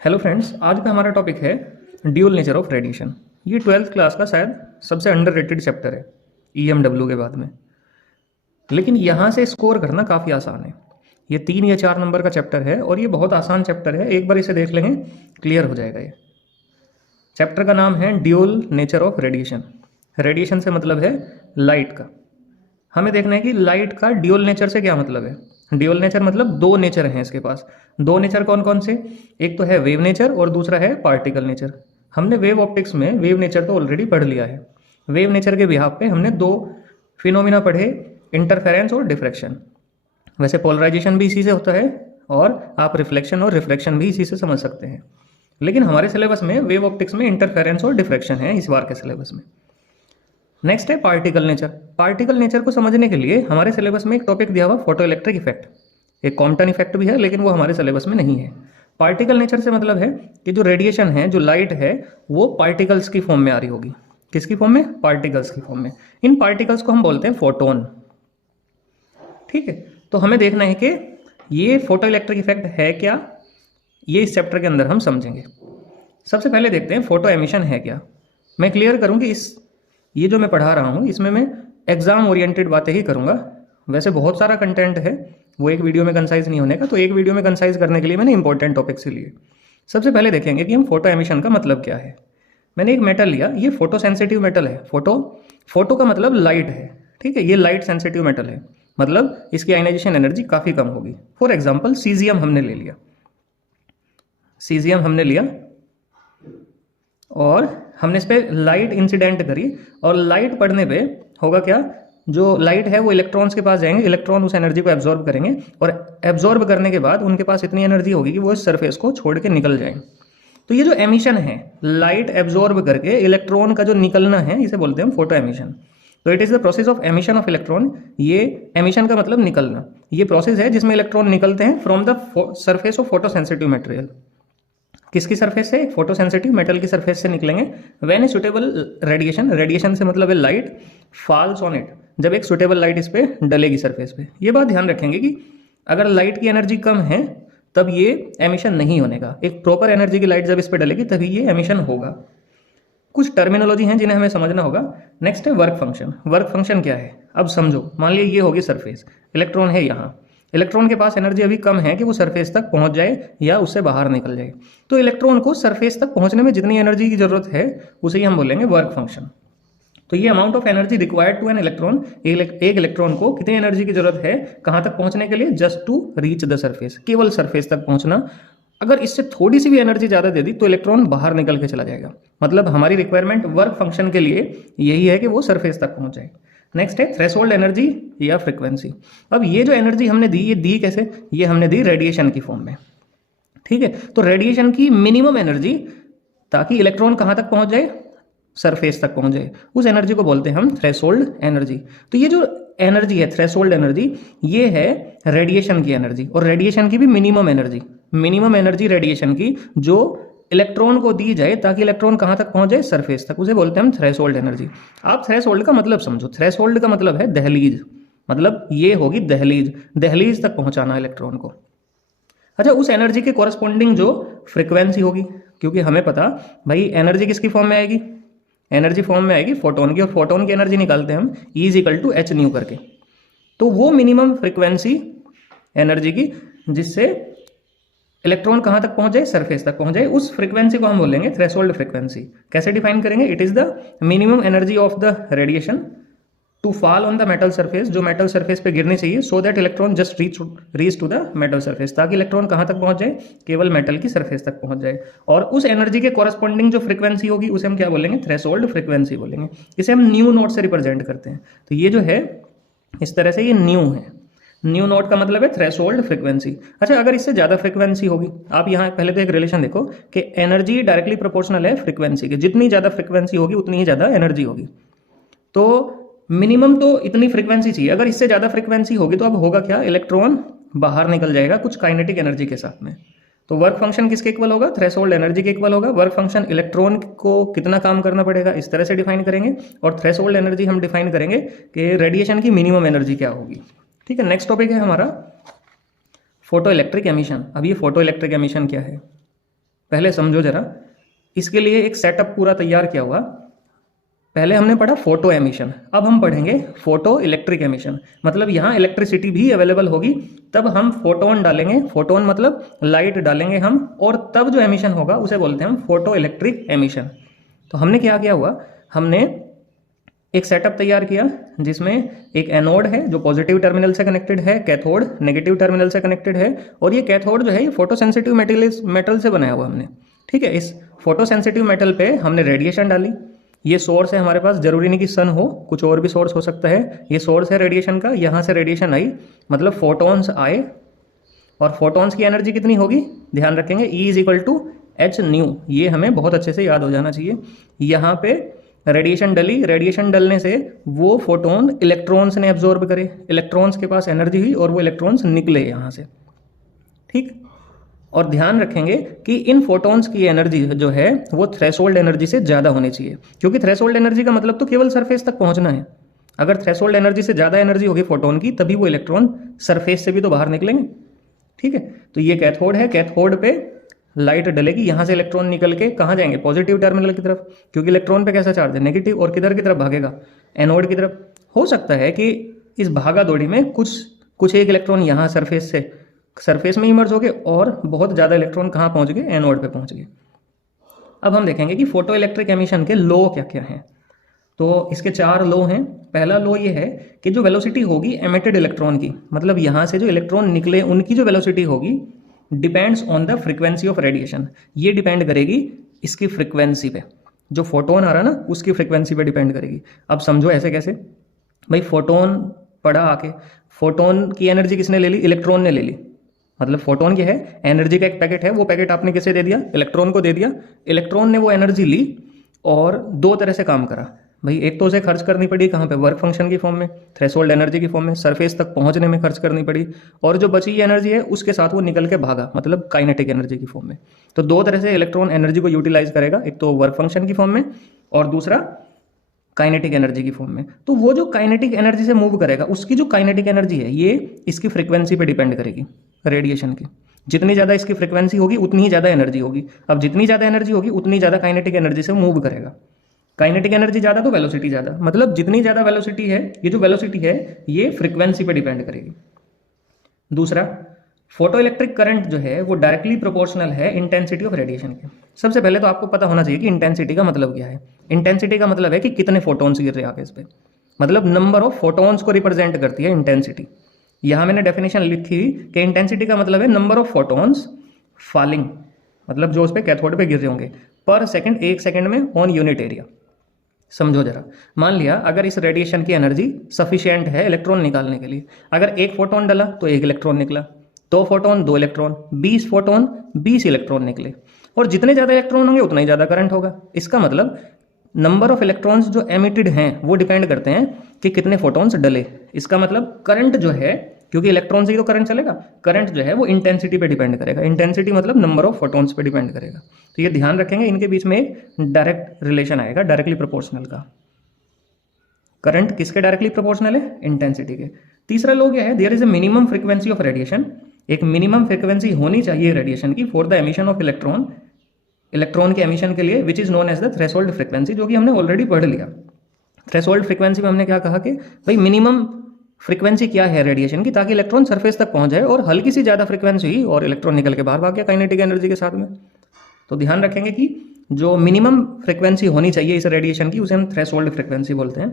Hello friends, आज का हमारा टॉपिक है ड्यूल नेचर ऑफ रेडिएशन। ये 12th क्लास का शायद सबसे अंडररेटेड चैप्टर है ईएमडब्ल्यू के बाद में। लेकिन यहाँ से स्कोर करना काफ़ी आसान है। ये 3 या 4 नंबर का चैप्टर है और ये बहुत आसान चैप्टर है। एक बार इसे देख लेंगे क्लियर हो जाएगा। ये चैप्टर का नाम है dual nature of radiation. Radiation से मतलब है लाइट का। हमें देखना है कि लाइट का ड्यूल नेचर से क्या मतलब है। ड्यूल नेचर मतलब दो नेचर हैं इसके पास। दो नेचर कौन कौन से? एक तो है वेव नेचर और दूसरा है पार्टिकल नेचर। हमने वेव ऑप्टिक्स में वेव नेचर तो ऑलरेडी पढ़ लिया है। वेव नेचर के बिहाफ पे हमने दो फिनोमिना पढ़े, इंटरफेरेंस और डिफ्रैक्शन। वैसे पोलराइजेशन भी इसी से होता है और आप रिफ्लेक्शन और रिफ्रैक्शन भी इसी से समझ सकते हैं। लेकिन हमारे सिलेबस में वेव ऑप्टिक्स में इंटरफेरेंस और डिफ्रैक्शन है इस बार के सिलेबस में। नेक्स्ट है पार्टिकल नेचर। पार्टिकल नेचर को समझने के लिए हमारे सिलेबस में एक टॉपिक दिया हुआ फोटो इलेक्ट्रिक इफेक्ट। एक कॉम्पटन इफेक्ट भी है लेकिन वो हमारे सिलेबस में नहीं है। पार्टिकल नेचर से मतलब है कि जो रेडिएशन है, जो लाइट है, वो पार्टिकल्स की फॉर्म में आ रही होगी। किसकी फॉर्म में? पार्टिकल्स की फॉर्म में। इन पार्टिकल्स को हम बोलते हैं फोटोन। ठीक है, तो हमें देखना है कि ये फोटो इलेक्ट्रिक इफेक्ट है क्या, ये इस चैप्टर के अंदर हम समझेंगे। सबसे पहले देखते हैं फोटो एमिशन है क्या। मैं क्लियर करूं कि ये जो मैं पढ़ा रहा हूँ इसमें मैं एग्जाम ओरिएंटेड बातें ही करूँगा। वैसे बहुत सारा कंटेंट है, वो एक वीडियो में कंसाइज नहीं होने का, तो एक वीडियो में कंसाइज करने के लिए मैंने इंपॉर्टेंट टॉपिक्स लिए। सबसे पहले देखेंगे कि हम फोटो एमिशन का मतलब क्या है। मैंने एक मेटल लिया, ये फोटो सेंसिटिव मेटल है। फोटो का मतलब लाइट है। ठीक है, ये लाइट सेंसिटिव मेटल है, मतलब इसकी आयनाइजेशन एनर्जी काफ़ी कम होगी। फॉर एग्जाम्पल सीजियम हमने ले लिया। सीजियम हमने लिया और हमने इस पर लाइट इंसिडेंट करी और लाइट पड़ने पे होगा क्या? जो लाइट है वो इलेक्ट्रॉन्स के पास जाएंगे, इलेक्ट्रॉन उस एनर्जी को एब्जॉर्ब करेंगे और एब्जॉर्ब करने के बाद उनके पास इतनी एनर्जी होगी कि वो इस सरफेस को छोड़ के निकल जाएंगे। तो ये जो एमिशन है, लाइट एब्जॉर्ब करके इलेक्ट्रॉन का जो निकलना है, इसे बोलते हैं फोटो एमिशन। तो it is the process of emission of electron. ये एमिशन का मतलब निकलना। ये प्रोसेस है जिसमें इलेक्ट्रॉन निकलते हैं from the surface of photo sensitive material. किसकी सरफेस से? फोटो सेंसिटिव मेटल की सरफेस से निकलेंगे। When a suitable radiation, radiation से मतलब है लाइट, फॉल्स ऑन इट, जब एक सुटेबल लाइट इस पे डलेगी सरफेस पे। ये बात ध्यान रखेंगे कि अगर लाइट की एनर्जी कम है तब ये एमिशन नहीं होने का। एक प्रॉपर एनर्जी की लाइट जब इस पे डलेगी तभी ये एमिशन होगा। कुछ टर्मिनोलॉजी हैं जिन्हें हमें समझना होगा। नेक्स्ट है वर्क फंक्शन। वर्क फंक्शन क्या है? अब समझो, मान लिया ये होगी सरफेस, इलेक्ट्रॉन है यहाँ। इलेक्ट्रॉन के पास एनर्जी अभी कम है कि वो सरफेस तक पहुंच जाए या उससे बाहर निकल जाए। तो इलेक्ट्रॉन को सरफेस तक पहुंचने में जितनी एनर्जी की जरूरत है उसे ही हम बोलेंगे वर्क फंक्शन। तो ये amount of energy required to an electron, एक इलेक्ट्रॉन को कितनी एनर्जी की जरूरत है कहाँ तक पहुंचने के लिए? Just to reach the surface, केवल सरफेस तक पहुंचना। अगर इससे थोड़ी सी भी एनर्जी ज़्यादा दे दी तो इलेक्ट्रॉन बाहर निकल के चला जाएगा। मतलब हमारी रिक्वायरमेंट वर्क फंक्शन के लिए यही है कि वो सरफेस तक पहुंच जाए। नेक्स्ट है थ्रेशोल्ड एनर्जी या फ्रीक्वेंसी। अब ये जो एनर्जी हमने दी, ये दी कैसे? ये हमने दी रेडिएशन की फॉर्म में। ठीक है, तो रेडिएशन की मिनिमम एनर्जी, ताकि इलेक्ट्रॉन कहाँ तक पहुंच जाए? सरफेस तक पहुंच जाए, उस एनर्जी को बोलते हैं हम थ्रेशोल्ड एनर्जी। तो ये जो एनर्जी है थ्रेशोल्ड एनर्जी, ये है रेडिएशन की एनर्जी, और रेडिएशन की भी मिनिमम एनर्जी रेडिएशन की जो इलेक्ट्रॉन को दी जाए ताकि इलेक्ट्रॉन कहाँ तक पहुंच जाए? सरफेस तक, उसे बोलते हैं हम थ्रेशोल्ड एनर्जी। आप थ्रेशोल्ड का मतलब समझो। थ्रेशोल्ड का मतलब है दहलीज, मतलब ये होगी दहलीज तक पहुंचाना इलेक्ट्रॉन को। अच्छा, उस एनर्जी के कॉरस्पॉन्डिंग जो फ्रीक्वेंसी होगी, क्योंकि हमें पता भाई एनर्जी किसकी फॉर्म में आएगी? एनर्जी फॉर्म में आएगी फोटोन की, और फोटोन की एनर्जी निकालते हैं हम E = h न्यू करके। तो वो मिनिमम फ्रीक्वेंसी एनर्जी की जिससे इलेक्ट्रॉन कहाँ तक पहुंच जाए? सरफेस तक पहुंच जाए, उस फ्रीक्वेंसी को हम बोलेंगे थ्रेशोल्ड फ्रीक्वेंसी। कैसे डिफाइन करेंगे? It is the minimum energy of the radiation to fall on the metal surface, जो मेटल सरफेस पे गिरनी चाहिए, so that electron just reach to the metal surface, ताकि इलेक्ट्रॉन कहाँ तक पहुंच जाए? केवल मेटल की सरफेस तक पहुंच जाए। और उस एनर्जी के कॉरस्पॉन्डिंग जो फ्रीक्वेंसी होगी उसे हम क्या बोलेंगे? थ्रेशोल्ड फ्रीक्वेंसी बोलेंगे। इसे हम न्यू नोट से रिप्रेजेंट करते हैं। तो ये जो है इस तरह से ये न्यू है। न्यू नोट का मतलब है थ्रेशोल्ड फ्रीक्वेंसी। अच्छा, अगर इससे ज़्यादा फ्रीक्वेंसी होगी, आप यहाँ पहले तो एक रिलेशन देखो कि एनर्जी डायरेक्टली प्रोपोर्शनल है फ्रीक्वेंसी के। जितनी ज़्यादा फ्रीक्वेंसी होगी उतनी ही ज़्यादा एनर्जी होगी। तो मिनिमम तो इतनी फ्रीक्वेंसी चाहिए। अगर इससे ज़्यादा फ्रीक्वेंसी होगी तो अब होगा क्या? इलेक्ट्रॉन बाहर निकल जाएगा कुछ काइनेटिक एनर्जी के साथ में। तो वर्क फंक्शन किसके इक्वल होगा? थ्रेशोल्ड एनर्जी के इक्वल होगा। वर्क फंक्शन इलेक्ट्रॉन को कितना काम करना पड़ेगा इस तरह से डिफाइन करेंगे, और थ्रेशोल्ड एनर्जी हम डिफाइन करेंगे कि रेडिएशन की मिनिमम एनर्जी क्या होगी। ठीक है, नेक्स्ट टॉपिक है हमारा फोटो इलेक्ट्रिक एमिशन। अब ये फोटो इलेक्ट्रिक एमिशन क्या है? पहले समझो जरा, इसके लिए एक सेटअप पूरा तैयार किया हुआ। पहले हमने पढ़ा फोटो एमिशन, अब हम पढ़ेंगे फोटो इलेक्ट्रिक एमिशन। मतलब यहाँ इलेक्ट्रिसिटी भी अवेलेबल होगी, तब हम फोटोन डालेंगे, फोटोन मतलब लाइट डालेंगे हम, और तब जो एमिशन होगा उसे बोलते हैं हम फोटो इलेक्ट्रिक एमिशन। तो हमने क्या किया हुआ, हमने एक सेटअप तैयार किया जिसमें एक एनोड है जो पॉजिटिव टर्मिनल से कनेक्टेड है, कैथोड नेगेटिव टर्मिनल से कनेक्टेड है, और ये कैथोड जो है ये फोटो सेंसिटिव मेटल से बनाया हुआ हमने। ठीक है, इस फोटो सेंसिटिव मेटल पे हमने रेडिएशन डाली। ये सोर्स है हमारे पास, जरूरी नहीं कि सन हो, कुछ और भी सोर्स हो सकता है। ये सोर्स है रेडिएशन का, यहाँ से रेडिएशन आई मतलब फोटॉन्स आए, और फोटॉन्स की एनर्जी कितनी होगी ध्यान रखेंगे, E is equal to h nu. ये हमें बहुत अच्छे से याद हो जाना चाहिए। यहाँ पे रेडिएशन डली, रेडिएशन डलने से वो फोटोन इलेक्ट्रॉन्स ने एब्जॉर्ब करे, इलेक्ट्रॉन्स के पास एनर्जी हुई और वो इलेक्ट्रॉन्स निकले यहाँ से। ठीक, और ध्यान रखेंगे कि इन फोटॉन्स की एनर्जी जो है वो थ्रेशोल्ड एनर्जी से ज़्यादा होनी चाहिए, क्योंकि थ्रेशोल्ड एनर्जी का मतलब तो केवल सरफेस तक पहुंचना है। अगर थ्रेशोल्ड एनर्जी से ज़्यादा एनर्जी होगी फोटोन की, तभी वो इलेक्ट्रॉन सरफेस से भी तो बाहर निकलेंगे। ठीक है, तो ये कैथोड है, कैथोड पे लाइट डलेगी, यहाँ से इलेक्ट्रॉन निकल के कहाँ जाएंगे, पॉजिटिव टर्मिनल की तरफ, क्योंकि इलेक्ट्रॉन पे कैसा चार्ज है, नेगेटिव, और किधर की तरफ भागेगा, एनोड की तरफ। हो सकता है कि इस भागा दौड़ी में कुछ एक इलेक्ट्रॉन यहाँ सरफेस में इमर्ज हो गए, और बहुत ज़्यादा इलेक्ट्रॉन कहाँ पहुँच गए, एनोड पे पहुँच गए। अब हम देखेंगे कि फोटो इलेक्ट्रिक एमिशन के लॉ क्या क्या हैं। तो इसके 4 लॉ हैं। पहला लॉ ये है कि जो वेलोसिटी होगी एमिटेड इलेक्ट्रॉन की, मतलब यहाँ से जो इलेक्ट्रॉन निकले उनकी जो वेलोसिटी होगी, depends on the frequency of radiation. ये डिपेंड करेगी इसकी फ्रीक्वेंसी पे, जो फोटोन आ रहा है ना उसकी फ्रीक्वेंसी पे डिपेंड करेगी। अब समझो ऐसे कैसे, भाई फोटोन पड़ा आके, फोटोन की एनर्जी किसने ले ली, इलेक्ट्रॉन ने ले ली। मतलब फोटोन क्या है, एनर्जी का एक पैकेट है, वो पैकेट आपने किसे दे दिया, इलेक्ट्रॉन को दे दिया। इलेक्ट्रॉन ने वो एनर्जी ली और 2 तरह से काम करा भाई। एक तो उसे खर्च करनी पड़ी कहाँ पे, वर्क फंक्शन की फॉर्म में, थ्रेशोल्ड एनर्जी की फॉर्म में, सरफेस तक पहुंचने में खर्च करनी पड़ी, और जो बची एनर्जी है उसके साथ वो निकल के भागा, मतलब काइनेटिक एनर्जी की फॉर्म में। तो 2 तरह से इलेक्ट्रॉन एनर्जी को यूटिलाइज करेगा, एक तो वर्क फंक्शन की फॉर्म में और दूसरा काइनेटिक एनर्जी की फॉर्म में। तो वो जो काइनेटिक एनर्जी से मूव करेगा, उसकी जो काइनेटिक एनर्जी है ये इसकी फ्रीक्वेंसी पे डिपेंड करेगी रेडिएशन की। जितनी ज़्यादा इसकी फ्रीक्वेंसी होगी उतनी ही ज़्यादा एनर्जी होगी। अब जितनी ज़्यादा एनर्जी होगी उतनी ज़्यादा काइनेटिक एनर्जी से मूव करेगा। काइनेटिक एनर्जी ज़्यादा तो वेलोसिटी ज़्यादा, मतलब जितनी ज़्यादा वेलोसिटी है, ये जो वेलोसिटी है ये फ्रीक्वेंसी पे डिपेंड करेगी। दूसरा, फोटो इलेक्ट्रिक करंट जो है वो डायरेक्टली प्रोपोर्शनल है इंटेंसिटी ऑफ रेडिएशन के। सबसे पहले तो आपको पता होना चाहिए कि इंटेंसिटी का मतलब क्या है। इंटेंसिटी का मतलब है कि कितने फोटोन्स गिर रहे हैं आगे इस पर, मतलब नंबर ऑफ फोटोन्स को रिप्रेजेंट करती है इंटेंसिटी। यहाँ मैंने डेफिनेशन लिखी कि इंटेंसिटी का मतलब है नंबर ऑफ फोटोन्स फॉलिंग, मतलब जो उस पर कैथोड पे गिर रहे होंगे पर सेकंड, 1 सेकंड में ऑन यूनिट एरिया। समझो जरा, मान लिया अगर इस रेडिएशन की एनर्जी सफिशिएंट है इलेक्ट्रॉन निकालने के लिए, अगर 1 फोटोन डला तो 1 इलेक्ट्रॉन निकला, 2 फोटोन 2 इलेक्ट्रॉन, 20 फोटोन 20 इलेक्ट्रॉन निकले, और जितने ज़्यादा इलेक्ट्रॉन होंगे उतना ही ज़्यादा करंट होगा। इसका मतलब नंबर ऑफ इलेक्ट्रॉन्स जो एमिटेड हैं वो डिपेंड करते हैं कि कितने फोटोन्स डले। इसका मतलब करंट जो है, क्योंकि इलेक्ट्रॉन से ही तो करंट चलेगा, करंट जो है वो इंटेंसिटी पे डिपेंड करेगा। इंटेंसिटी मतलब नंबर ऑफ फोटोन्स पे डिपेंड करेगा। तो ये ध्यान रखेंगे, इनके बीच में एक डायरेक्ट रिलेशन आएगा, डायरेक्टली प्रोपोर्शनल का। करंट किसके डायरेक्टली प्रोपोर्शनल है, इंटेंसिटी के। तीसरा लॉ क्या है, there is a minimum frequency of radiation. एक मिनिमम फ्रीक्वेंसी होनी चाहिए रेडिएशन की for the emission of electron, electron के एमिशन के लिए, which is known as the threshold frequency, जो कि हमने ऑलरेडी पढ़ लिया। थ्रेशोल्ड फ्रीक्वेंसी में हमने क्या कहा कि भाई मिनिमम फ्रीक्वेंसी क्या है रेडिएशन की, ताकि इलेक्ट्रॉन सरफेस तक पहुंच जाए, और हल्की सी ज़्यादा फ्रीक्वेंसी हुई और इलेक्ट्रॉन निकल के बाहर भाग गया काइनेटिक एनर्जी के साथ में। तो ध्यान रखेंगे कि जो मिनिमम फ्रीक्वेंसी होनी चाहिए इस रेडिएशन की उसे हम थ्रेशोल्ड फ्रीक्वेंसी बोलते हैं।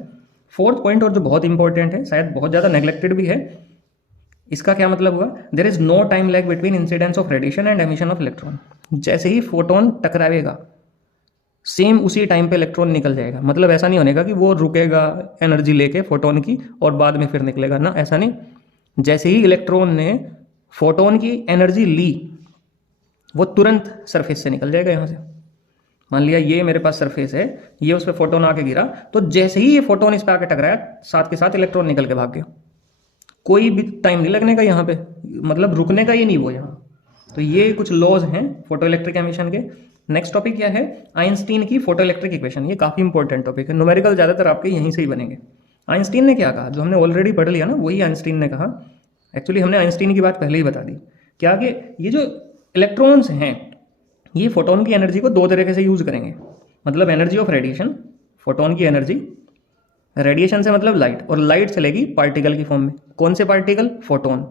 4th पॉइंट, और जो बहुत इंपॉर्टेंट है, शायद बहुत ज़्यादा नेग्लेक्टेड भी है, इसका क्या मतलब हुआ, there is no time lag between incidence of radiation and emission of electron. जैसे ही फोटोन टकराएगा सेम उसी टाइम पे इलेक्ट्रॉन निकल जाएगा। मतलब ऐसा नहीं होनेगा कि वो रुकेगा एनर्जी लेके फोटोन की और बाद में फिर निकलेगा ना, ऐसा नहीं। जैसे ही इलेक्ट्रॉन ने फोटोन की एनर्जी ली वो तुरंत सरफेस से निकल जाएगा। यहाँ से मान लिया ये मेरे पास सरफेस है, ये उस पर फोटोन आके गिरा, तो जैसे ही ये फोटोन इस पर आके टकराया साथ के साथ इलेक्ट्रॉन निकल के भाग गया। कोई भी टाइम नहीं लगने का यहाँ पे, मतलब रुकने का ही नहीं वो यहाँ। तो ये कुछ लॉज हैं फोटो इलेक्ट्रिक एमिशन के। नेक्स्ट टॉपिक क्या है, आइंस्टीन की फोटो इलेक्ट्रिक इक्वेशन। ये काफी इंपॉर्टेंट टॉपिक है, न्यूमेरिकल ज्यादातर आपके यहीं से ही बनेंगे। आइंस्टीन ने क्या कहा, जो हमने ऑलरेडी पढ़ लिया ना वही आइंस्टीन ने कहा। एक्चुअली हमने आइंस्टीन की बात पहले ही बता दी क्या, कि ये जो इलेक्ट्रॉन्स हैं ये फोटोन की एनर्जी को दो तरीके से यूज़ करेंगे, मतलब एनर्जी ऑफ रेडिएशन, फोटोन की एनर्जी, रेडिएशन से मतलब लाइट, और लाइट चलेगी पार्टिकल की फॉर्म में। कौन से पार्टिकल? फोटोन।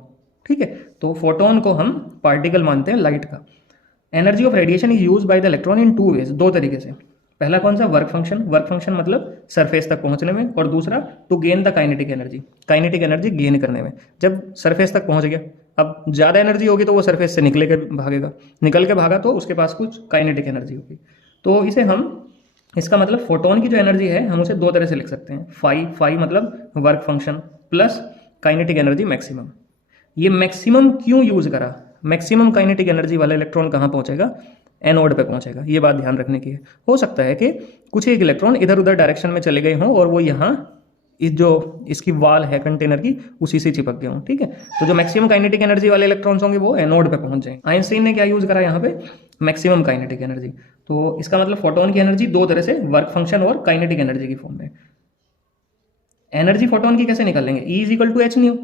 ठीक है, तो फोटोन को हम पार्टिकल मानते हैं लाइट का। Energy of radiation is use by the electron in two ways, दो तरीके से। पहला कौन सा? Work function. वर्क फंक्शन मतलब सरफेस तक पहुंचने में, और दूसरा to gain the kinetic energy, kinetic energy gain करने में। जब सरफेस तक पहुंच गया, अब ज़्यादा एनर्जी होगी तो वो सरफेस से निकल के भागेगा, निकल के भागा तो उसके पास कुछ काइनेटिक एनर्जी होगी। तो इसे हम, इसका मतलब फोटोन की जो एनर्जी है हम उसे दो तरह से लिख सकते हैं। फाई मतलब work function plus kinetic energy maximum. ये मैक्सिमम क्यों यूज करा? मैक्सिमम काइनेटिक एनर्जी वाला इलेक्ट्रॉन कहाँ पहुंचेगा? एनोड पे पहुंचेगा। ये बात ध्यान रखने की है। हो सकता है कि कुछ एक इलेक्ट्रॉन इधर उधर डायरेक्शन में चले गए हों और वो यहाँ इस जो इसकी वाल है कंटेनर की उसी से चिपक गए हों। ठीक है, तो जो मैक्सिमम काइनेटिक एनर्जी वाले इलेक्ट्रॉन्स होंगे वो एनोड पे पहुंच जाएंगे। आइंस्टीन ने क्या यूज करा यहाँ पे? Maximum kinetic energy. तो इसका मतलब फोटोन की एनर्जी दो तरह से, वर्क फंक्शन और काइनेटिक एनर्जी की फॉर्म में। एनर्जी फोटोन की कैसे निकालेंगे? E is equal to h nu.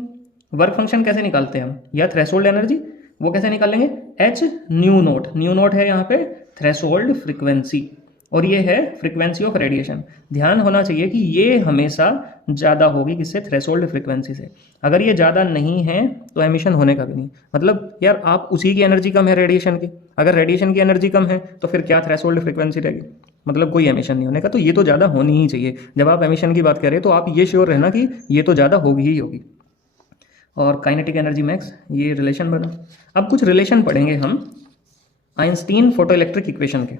Work function कैसे निकालते हैं हम, या थ्रेशोल्ड एनर्जी, वो कैसे निकालेंगे? H nu note. New note है यहाँ पे थ्रेशोल्ड फ्रीक्वेंसी, और ये है फ्रीक्वेंसी ऑफ रेडिएशन। ध्यान होना चाहिए कि ये हमेशा ज़्यादा होगी किससे? थ्रेशोल्ड फ्रीक्वेंसी से। अगर ये ज़्यादा नहीं है तो एमिशन होने का भी नहीं। मतलब यार आप उसी की एनर्जी कम है रेडिएशन की, अगर रेडिएशन की एनर्जी कम है तो फिर क्या थ्रेशोल्ड फ्रीक्वेंसी रहेगी? मतलब कोई एमिशन नहीं होने का। तो ये तो ज़्यादा होनी ही चाहिए। जब आप एमिशन की बात करें तो आप ये श्योर रहना कि ये तो ज़्यादा होगी ही होगी। और काइनेटिक एनर्जी मैक्स, ये रिलेशन बना। अब कुछ रिलेशन पढ़ेंगे हम आइंस्टीन फोटो इलेक्ट्रिक इक्वेशन के।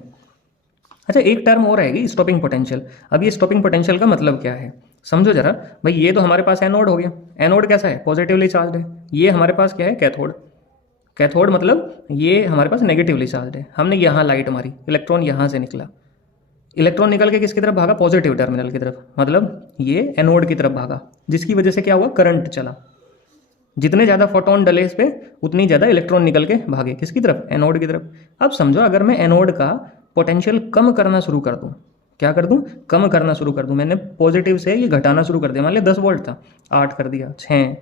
अच्छा, एक टर्म और रहेगी, स्टॉपिंग पोटेंशियल। अब ये स्टॉपिंग पोटेंशियल का मतलब क्या है समझो जरा भाई। ये तो हमारे पास एनोड हो गया। एनोड कैसा है? पॉजिटिवली चार्ज है। ये हमारे पास क्या है? कैथोड। कैथोड मतलब ये हमारे पास नेगेटिवली चार्ज है। हमने यहाँ लाइट मारी, इलेक्ट्रॉन यहाँ से निकला, इलेक्ट्रॉन निकल के किसकी तरफ भागा? पॉजिटिव टर्मिनल की तरफ, मतलब ये एनोड की तरफ भागा, जिसकी वजह से क्या हुआ? करंट चला। जितने ज़्यादा फोटोन डले इस पर उतनी ज़्यादा इलेक्ट्रॉन निकल के भागे, किसकी तरफ? एनोड की तरफ। अब समझो अगर मैं एनोड का पोटेंशियल कम करना शुरू कर दूं, क्या कर दूं? कम करना शुरू कर दूं। मैंने पॉजिटिव से ये घटाना शुरू कर दिया। मान लिया 10 वोल्ट था, 8 कर दिया, 6,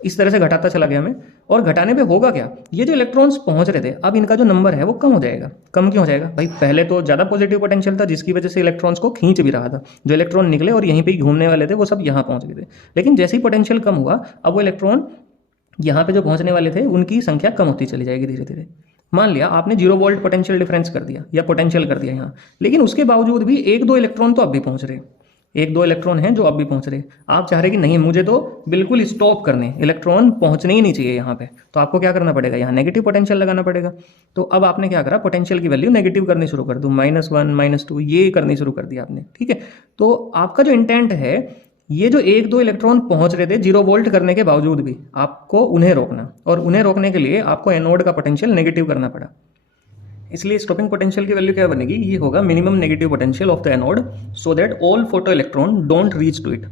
इस तरह से घटाता चला गया मैं। और घटाने पे होगा क्या? ये जो इलेक्ट्रॉन्स पहुंच रहे थे अब इनका जो नंबर है वो कम हो जाएगा। कम क्यों हो जाएगा भाई? पहले तो ज़्यादा पॉजिटिव पोटेंशियल था जिसकी वजह से इलेक्ट्रॉन्स को खींच भी रहा था। जो इलेक्ट्रॉन निकले और यहीं पर घूमने वाले थे वो सब यहाँ पहुँच गए थे। लेकिन जैसे ही पोटेंशियल कम हुआ अब वो इलेक्ट्रॉन यहाँ पे जो पहुँचने वाले थे उनकी संख्या कम होती चली जाएगी धीरे धीरे। मान लिया आपने 0 वोल्ट पोटेंशियल डिफरेंस कर दिया या पोटेंशियल कर दिया यहाँ, लेकिन उसके बावजूद भी एक दो इलेक्ट्रॉन तो अब भी पहुँच रहे, एक दो इलेक्ट्रॉन हैं जो अब भी पहुँच रहे। आप चाह रहे कि नहीं मुझे तो बिल्कुल स्टॉप करने, इलेक्ट्रॉन पहुँचने ही नहीं चाहिए यहाँ पे, तो आपको क्या करना पड़ेगा? यहाँ नेगेटिव पोटेंशियल लगाना पड़ेगा। तो अब आपने क्या करा? पोटेंशियल की वैल्यू नेगेटिव करनी शुरू कर दूँ, -1 -2 ये करनी शुरू कर दिया आपने। ठीक है, तो आपका जो इंटेंट है ये जो एक दो इलेक्ट्रॉन पहुंच रहे थे 0 वोल्ट करने के बावजूद भी, आपको उन्हें रोकना, और उन्हें रोकने के लिए आपको एनोड का पोटेंशियल नेगेटिव करना पड़ा। इसलिए स्टॉपिंग पोटेंशियल की वैल्यू क्या बनेगी? ये होगा minimum negative potential of the anode so that all photo electron don't reach to it.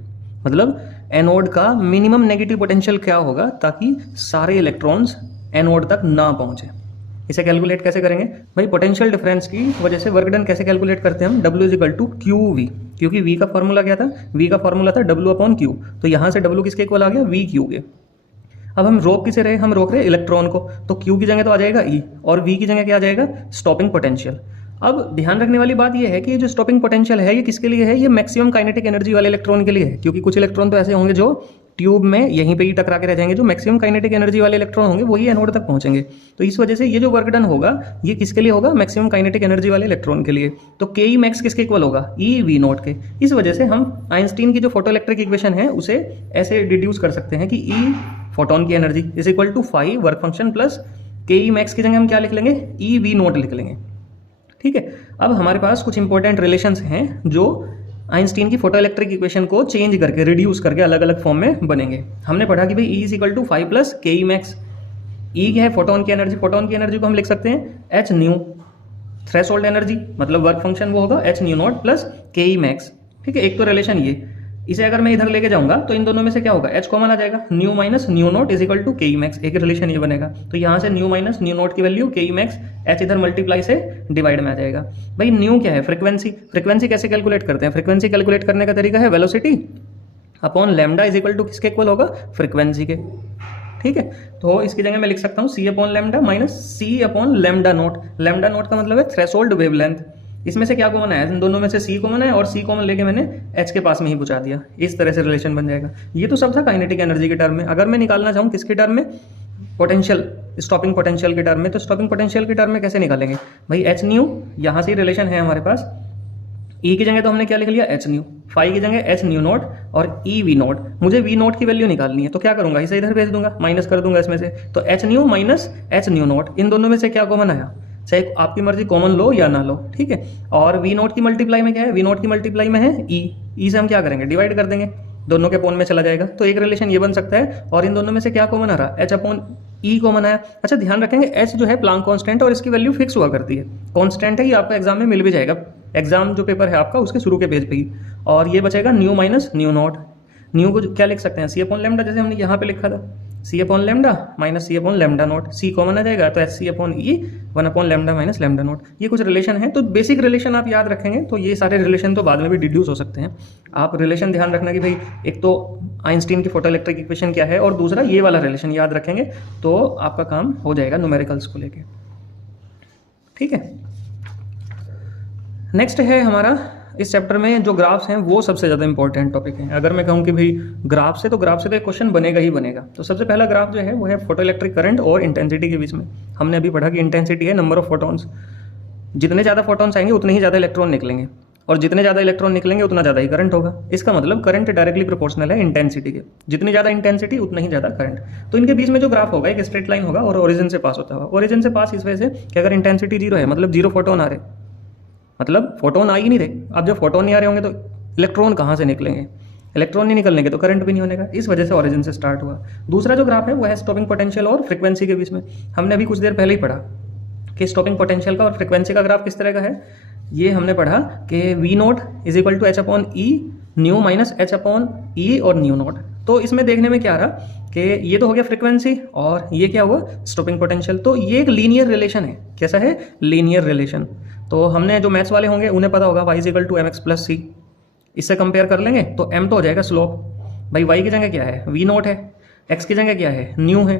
मतलब एनोड का मिनिमम नेगेटिव पोटेंशियल क्या होगा ताकि सारे इलेक्ट्रॉन्स एनोड तक ना पहुंचे। इसे कैलकुलेट कैसे करेंगे भाई? पोटेंशियल डिफरेंस की वजह से वर्क डन कैसे कैलकुलेट करते हैं हम? W is equal to QV, क्योंकि V का फॉर्मूला क्या था? V का फॉर्मूला था W/Q, तो यहाँ से W किसके इक्वल आ गया? VQ के। अब हम रोक किसे रहे? हम रोक रहे इलेक्ट्रॉन को, तो Q की जगह तो आ जाएगा E, और V की जगह क्या आ जाएगा? Stopping potential. अब ध्यान रखने वाली बात यह है कि ये जो स्टॉपिंग पोटेंशियल है ये किसके लिए है? ये मैक्सिमम काइनेटिक एनर्जी वाले इलेक्ट्रॉन के लिए है, क्योंकि कुछ इलेक्ट्रॉन तो ऐसे होंगे जो ट्यूब में यहीं पे ही टकरा के रह जाएंगे। जो मैक्सिमम काइनेटिक एनर्जी वाले इलेक्ट्रॉन होंगे वही एनोड तक पहुंचेंगे। तो इस वजह से ये जो वर्क डन होगा ये किसके लिए होगा? मैक्सिमम काइनेटिक एनर्जी वाले इलेक्ट्रॉन के लिए। तो Ke मैक्स किसके इक्वल होगा? EV0 के। इस वजह से हम आइंस्टीन की जो फोटो इलेक्ट्रिक इक्वेशन है उसे ऐसे डिड्यूस कर सकते हैं कि E फोटोन की energy is equal to phi work function plus Ke max की जगह हम क्या लिख लेंगे? EV0 लिख लेंगे। ठीक है, अब हमारे पास कुछ इंपॉर्टेंट रिलेशंस हैं जो आइंस्टीन की फोटो इलेक्ट्रिक इक्वेशन को चेंज करके, रिड्यूस करके अलग अलग फॉर्म में बनेंगे। हमने पढ़ा कि भाई E is equal to 5 plus Ke max. E क्या है? फोटोन की एनर्जी। फोटोन की एनर्जी को हम लिख सकते हैं H न्यू। थ्रेशोल्ड एनर्जी मतलब वर्क फंक्शन वो होगा H new not plus Ke max. ठीक है, एक तो रिलेशन ये। इसे अगर मैं इधर लेके जाऊंगा तो इन दोनों में से क्या होगा? H कॉमन आ जाएगा, nu minus nu not is equal to Ke max. एक रिलेशन ये बनेगा। तो यहाँ से न्यू माइनस न्यू नॉट की वैल्यू Ke मैक्स, H इधर मल्टीप्लाई से डिवाइड में आ जाएगा। भाई न्यू क्या है? फ्रीक्वेंसी। फ्रीक्वेंसी कैसे कैलकुलेट करते हैं? फ्रीक्वेंसी कैलकुलेट करने का तरीका है velocity upon lambda is equal to किसके इक्वल होगा? फ्रीक्वेंसी के। ठीक है। तो इसकी जगह मैं लिख सकता हूँ C upon lambda minus C upon lambda naught. Lambda naught का मतलब है थ्रेशोल्ड वेवलेंथ। इसमें से क्या कॉमन है, इन दोनों में से सी कॉमन है और सी कॉमन लेके मैंने एच के पास में ही पहुंचा दिया। इस तरह से रिलेशन बन जाएगा। ये तो सब था काइनेटिक एनर्जी के टर्म में। अगर मैं निकालना चाहूँ किसके टर्म में, पोटेंशियल, स्टॉपिंग पोटेंशियल के टर्म में, तो स्टॉपिंग पोटेंशियल के टर्म में कैसे निकालेंगे भाई, एच न्यू, यहाँ से रिलेशन है हमारे पास। ई की जगह तो हमने क्या लिख लिया, एच न्यू, फाई की जगह एच न्यू नोट और ई वी नोट। मुझे वी नोट की वैल्यू निकालनी है, तो क्या करूंगा, इसे इधर भेज दूंगा, माइनस कर दूंगा इसमें से। तो H nu minus H nu naught, इन दोनों में से क्या कॉमन आया, चाहे आपकी मर्जी कॉमन लो या ना लो, ठीक है। और वी नोट की मल्टीप्लाई में क्या है, वी नोट की मल्टीप्लाई में है ई से हम क्या करेंगे, डिवाइड कर देंगे, दोनों के अपोन में चला जाएगा। तो एक रिलेशन ये बन सकता है। और इन दोनों में से क्या कॉमन आ रहा, एच अपॉन ई कॉमन आया। अच्छा ध्यान रखेंगे, एच जो है प्लांक कांस्टेंट और इसकी वैल्यू फिक्स हुआ करती है, कांस्टेंट है, ये आपको एग्जाम में मिल भी जाएगा, एग्जाम जो पेपर है आपका उसके शुरू के पेज पे ही। और ये बचेगा new minus nu not. New को क्या लिख सकते हैं, सी अपॉन लेमडा, जैसे हमने यहाँ पे लिखा था, C upon lambda minus C upon lambda naught. C common आ जाएगा तो H C upon E, one upon lambda minus lambda naught. ये कुछ रिलेशन है। तो बेसिक रिलेशन आप याद रखेंगे तो ये सारे रिलेशन तो बाद में भी डिड्यूस हो सकते हैं। आप रिलेशन ध्यान रखना कि भाई एक तो आइंस्टीन की फोटोइलेक्ट्रिक इक्वेशन क्या है और दूसरा ये वाला रिलेशन याद रखेंगे तो आपका काम हो जाएगा न्यूमेरिकल्स को लेके, ठीक है। नेक्स्ट है हमारा इस चैप्टर में जो ग्राफ्स हैं वो सबसे ज़्यादा इंपॉर्टेंट टॉपिक है। अगर मैं कहूँ कि भाई ग्राफ से तो एक क्वेश्चन बनेगा ही बनेगा। तो सबसे पहला ग्राफ जो है वो है फोटोइलेक्ट्रिक करंट और इंटेंसिटी के बीच में। हमने अभी पढ़ा कि इंटेंसिटी है नंबर ऑफ फोटॉन्स, जितने ज़्यादा फोटॉन्स आएंगे उतने ही ज़्यादा इलेक्ट्रॉन निकलेंगे और जितने ज़्यादा इलेक्ट्रॉन निकलेंगे उतना ज़्यादा ही करंट होगा। इसका मतलब करंट डायरेक्टली प्रोपोर्शनल है इंटेंसिटी के, जितनी ज़्यादा इंटेंसिटी उतना ही ज़्यादा करंट। तो इनके बीच में जो ग्राफ होगा एक स्ट्रेट लाइन होगा और ओरिजिन से पास होता होगा। ओरिजिन से पास इस वजह से कि अगर इंटेंसिटी जीरो है मतलब जीरो फोटोन आ रहे, मतलब फोटोन आ ही नहीं रहे। अब जब फोटोन नहीं आ रहे होंगे तो इलेक्ट्रॉन कहाँ से निकलेंगे, इलेक्ट्रॉन नहीं निकलने तो करंट भी नहीं होने का। इस वजह से ओरिजिन से स्टार्ट हुआ। दूसरा जो ग्राफ है वो है स्टॉपिंग पोटेंशियल और फ्रीक्वेंसी के बीच में। हमने अभी कुछ देर पहले ही पढ़ा कि स्टॉपिंग पोटेंशियल का और फ्रीक्वेंसी का ग्राफ किस तरह का है। ये हमने पढ़ा कि V naught is equal to H upon E nu minus H upon E और न्यू नोट। तो इसमें देखने में क्या आ रहा कि ये तो हो गया फ्रीक्वेंसी और ये क्या हुआ स्टॉपिंग पोटेंशियल। तो ये एक लीनियर रिलेशन है। कैसा है, लीनियर रिलेशन। तो हमने जो मैथ्स वाले होंगे उन्हें पता होगा y is equal to M X plus C. इससे कंपेयर कर लेंगे तो m तो हो जाएगा स्लोप। भाई y की जगह क्या है, वी नोट है, x की जगह क्या है, न्यू है,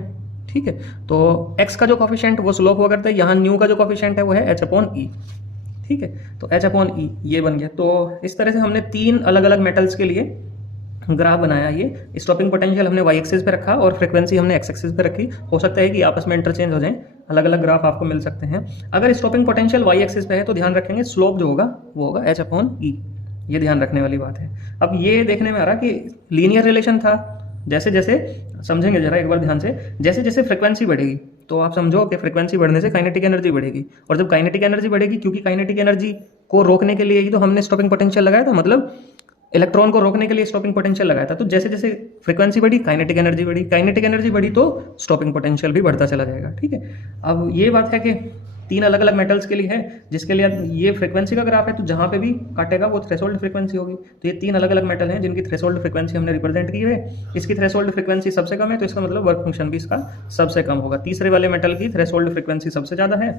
ठीक है। तो x का जो कॉफिशिएंट वो स्लोप हुआ करता है, यहाँ न्यू का जो कॉफिशिएंट है वो है h अपॉन ई, ठीक है। तो h अपॉन ई ये बन गया। तो इस तरह से हमने तीन अलग अलग मेटल्स के लिए ग्राफ बनाया। ये स्टॉपिंग पोटेंशियल हमने y एक्सिस पे रखा और फ्रीक्वेंसी हमने x एक्सिस पे रखी। हो सकता है कि आपस में इंटरचेंज हो जाएं, अलग अलग ग्राफ आपको मिल सकते हैं। अगर स्टॉपिंग पोटेंशियल y एक्सिस पे है तो ध्यान रखेंगे स्लोप जो होगा वो होगा h अपॉन ई। ये ध्यान रखने वाली बात है। अब ये देखने में आ रहा कि लीनियर रिलेशन था। जैसे जैसे समझेंगे जरा एक बार ध्यान से, जैसे जैसे फ्रीक्वेंसी बढ़ेगी तो आप समझो कि फ्रीक्वेंसी बढ़ने से काइनेटिक एनर्जी बढ़ेगी। और जब काइनेटिक एनर्जी बढ़ेगी, क्योंकि काइनेटिक एनर्जी को रोकने के लिए ही तो हमने स्टॉपिंग पोटेंशियल लगाया था, मतलब इलेक्ट्रॉन को रोकने के लिए स्टॉपिंग पोटेंशियल लगाया था। तो जैसे जैसे फ्रीक्वेंसी बढ़ी काइनेटिक एनर्जी बढ़ी, काइनेटिक एनर्जी बढ़ी तो स्टॉपिंग पोटेंशियल भी बढ़ता चला जाएगा, ठीक है। अब ये बात है कि तीन अलग अलग मेटल्स के लिए है, जिसके लिए ये फ्रीक्वेंसी का ग्राफ है तो जहाँ पे भी काटेगा वो थ्रेशोल्ड फ्रीक्वेंसी होगी। तो ये तीन अलग अलग मेटल हैं जिनकी थ्रेशोल्ड फ्रीक्वेंसी हमने रिप्रेजेंट की है। इसकी थ्रेशोल्ड फ्रीक्वेंसी सबसे कम है तो इसका मतलब वर्क फंक्शन भी इसका सबसे कम होगा। तीसरे वाले मेटल की थ्रेशोल्ड फ्रीक्वेंसी सबसे ज़्यादा है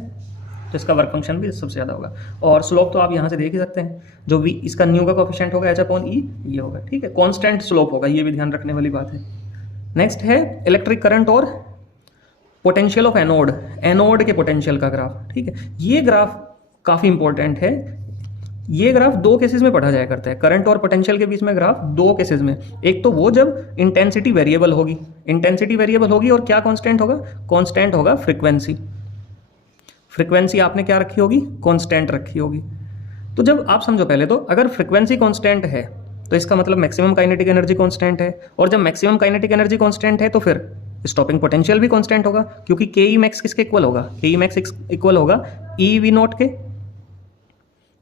तो इसका वर्क फंक्शन भी सबसे ज़्यादा होगा। और स्लोप तो आप यहाँ से देख ही सकते हैं, जो भी इसका न्यू का कोफिशिएंट होगा एच अपॉन ई ये होगा, ठीक है। कांस्टेंट स्लोप होगा, ये भी ध्यान रखने वाली बात है। नेक्स्ट है इलेक्ट्रिक करंट और पोटेंशियल ऑफ एनोड, एनोड के पोटेंशियल का ग्राफ, ठीक है। ये ग्राफ काफ़ी इंपॉर्टेंट है। ये ग्राफ दो केसेस में पढ़ा जाया करता है, करंट और पोटेंशियल के बीच में ग्राफ दो केसेस में। एक तो वो जब इंटेंसिटी वेरिएबल होगी, इंटेंसिटी वेरिएबल होगी और क्या कांस्टेंट होगा, कांस्टेंट होगा फ्रीक्वेंसी। फ्रीक्वेंसी आपने क्या रखी होगी, कांस्टेंट रखी होगी। तो जब आप समझो पहले तो अगर फ्रीक्वेंसी कांस्टेंट है तो इसका मतलब मैक्सिमम काइनेटिक एनर्जी कांस्टेंट है, और जब मैक्सिमम काइनेटिक एनर्जी कांस्टेंट है तो फिर स्टॉपिंग पोटेंशियल भी कांस्टेंट होगा, क्योंकि के ई मैक्स किसके इक्वल होगा, के ई मैक्स इक्वल होगा ई वी नॉट के।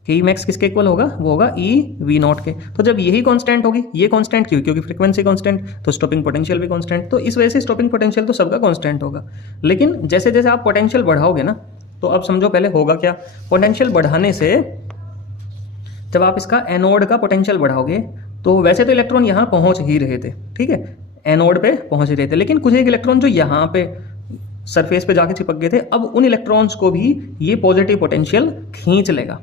के ई मैक्स किसके इक्वल होगा, वो होगा ई वी नॉट के। तो जब यही कांस्टेंट होगी, ये कांस्टेंट क्यों, क्योंकि फ्रीक्वेंसी कांस्टेंट तो स्टॉपिंग पोटेंशियल भी कांस्टेंट। तो इस वजह से स्टॉपिंग पोटेंशियल तो सबका कांस्टेंट होगा। लेकिन जैसे जैसे आप पोटेंशियल बढ़ाओगे ना तो अब समझो पहले होगा क्या, पोटेंशियल बढ़ाने से जब आप इसका एनोड का पोटेंशियल बढ़ाओगे तो वैसे तो इलेक्ट्रॉन यहाँ पहुँच ही रहे थे, ठीक है, एनोड पे पहुँच ही रहे थे, लेकिन कुछ एक इलेक्ट्रॉन जो यहाँ पे सरफेस पे जाके चिपक गए थे, अब उन इलेक्ट्रॉन्स को भी ये पॉजिटिव पोटेंशियल खींच लेगा,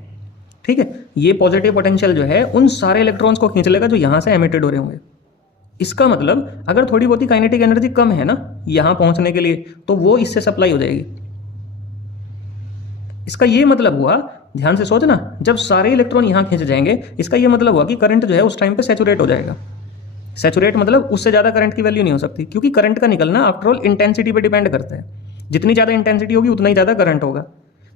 ठीक है। ये पॉजिटिव पोटेंशियल जो है उन सारे इलेक्ट्रॉन्स को खींच लेगा जो यहाँ से एमिटेड हो रहे होंगे, इसका मतलब अगर थोड़ी बहुत ही काइनेटिक एनर्जी कम है ना यहाँ पहुँचने के लिए, तो वो इससे सप्लाई हो जाएगी। इसका ये मतलब हुआ, ध्यान से सोचना, जब सारे इलेक्ट्रॉन यहाँ खींच जाएंगे, इसका ये मतलब हुआ कि करंट जो है उस टाइम पे सैचुरेट हो जाएगा। सैचुरेट मतलब उससे ज़्यादा करंट की वैल्यू नहीं हो सकती, क्योंकि करंट का निकलना आफ्टर ऑल इंटेंसिटी पे डिपेंड करता है। जितनी ज़्यादा इंटेंसिटी होगी उतना ही ज़्यादा करंट होगा।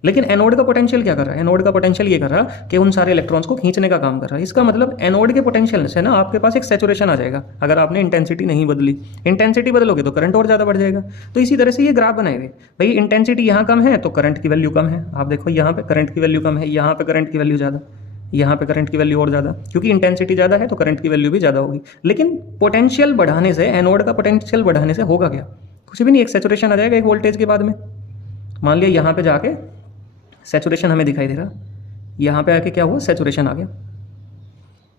लेकिन एनोड का पोटेंशियल क्या कर रहा है? एनोड का पोटेंशियल ये कर रहा है कि उन सारे इलेक्ट्रॉन्स को खींचने का काम कर रहा है। इसका मतलब एनोड के पोटेंशियल से ना आपके पास एक सैचुरेशन आ जाएगा अगर आपने इंटेंसिटी नहीं बदली। इंटेंसिटी बदलोगे तो करंट और ज़्यादा बढ़ जाएगा। तो इसी तरह से ये ग्राफ बनाएंगे, भाई इंटेंसिटी यहाँ कम है तो करंट की वैल्यू कम है। आप देखो यहाँ पे करंट की वैल्यू कम है, यहाँ पे करंट की वैल्यू ज़्यादा, यहाँ पे करंट की वैल्यू और ज़्यादा, क्योंकि इंटेंसिटी ज़्यादा है तो करंट की वैल्यू भी ज़्यादा होगी। लेकिन पोटेंशियल बढ़ाने से, एनोड का पोटेंशियल बढ़ाने से होगा क्या? कुछ भी नहीं, एक सैचुरेशन आ जाएगा एक वोल्टेज के बाद में। मान लिया यहाँ पे जाके सैचुरेशन हमें दिखाई दे रहा, यहाँ पे आके क्या हुआ? सैचुरेशन आ गया।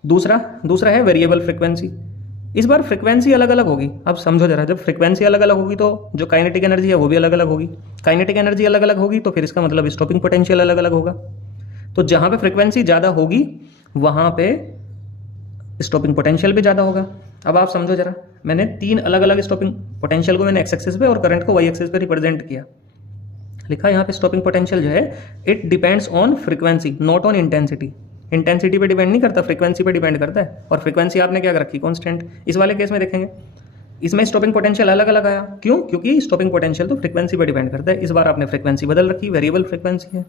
दूसरा है वेरिएबल फ्रिक्वेंसी। इस बार फ्रिक्वेंसी अलग अलग होगी। अब समझो जरा, जब फ्रिक्वेंसी अलग अलग होगी तो जो काइनेटिक एनर्जी है वो भी अलग अलग होगी। काइनेटिक एनर्जी अलग अलग होगी तो फिर इसका मतलब स्टॉपिंग पोटेंशियल अलग अलग होगा। तो जहाँ पे फ्रिक्वेंसी ज़्यादा होगी वहाँ पे स्टॉपिंग पोटेंशियल भी ज़्यादा होगा। अब आप समझो जरा, मैंने 3 अलग अलग स्टॉपिंग पोटेंशियल को मैंने एक्स एक्सिस पे और करंट को वाई एक्सिस पे रिप्रेजेंट किया। लिखा यहाँ पे स्टॉपिंग पोटेंशियल जो है it depends on frequency not on intensity. Intensity पे डिपेंड नहीं करता, फ्रीक्वेंसी पे डिपेंड करता है। और फ्रीक्वेंसी आपने क्या रखी? कांस्टेंट। इस वाले केस में देखेंगे इसमें स्टॉपिंग पोटेंशियल अलग अलग आया। क्यों? क्योंकि स्टॉपिंग पोटेंशियल तो फ्रीक्वेंसी पे डिपेंड करता है। इस बार आपने फ्रीक्वेंसी बदल रखी, वेरिएबल फ्रीक्वेंसी है,